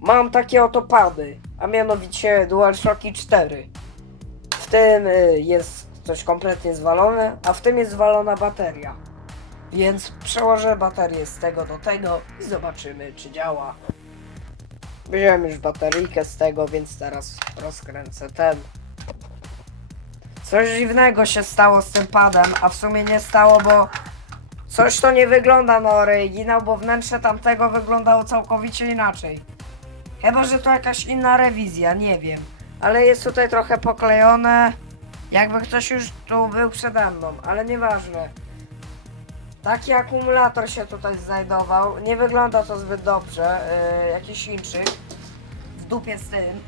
mam takie oto pady, a mianowicie DualShocki 4. W tym y, jest coś kompletnie zwalone, a w tym jest zwalona bateria. Więc przełożę baterię z tego do tego i zobaczymy czy działa. Wziąłem już bateryjkę z tego, więc teraz rozkręcę ten. Coś dziwnego się stało z tym padem, a w sumie nie stało, bo coś to nie wygląda na oryginał, bo wnętrze tamtego wyglądało całkowicie inaczej. Chyba, że to jakaś inna rewizja, nie wiem. Ale jest tutaj trochę poklejone, jakby ktoś już tu był przede mną, ale nieważne. Taki akumulator się tutaj znajdował. Nie wygląda to zbyt dobrze. Yy, jakiś chińczyk. W dupie z tym.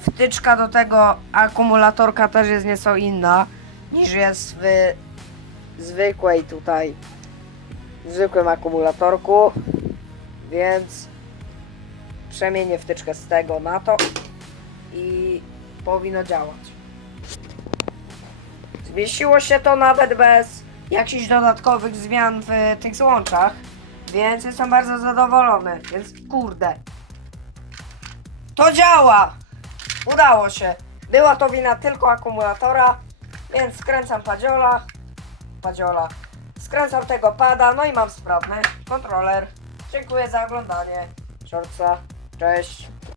Wtyczka do tego akumulatorka też jest nieco inna niż jest w zwykłej tutaj w zwykłym akumulatorku. Więc przemienię wtyczkę z tego na to i powinno działać. Zmieściło się to nawet bez jakichś dodatkowych zmian w tych złączach, więc jestem bardzo zadowolony. Więc kurde. To działa! Udało się. Była to wina tylko akumulatora, więc skręcam padziola. Padziola. Skręcam tego pada, no i mam sprawny kontroler. Dziękuję za oglądanie. Shortsa. Cześć.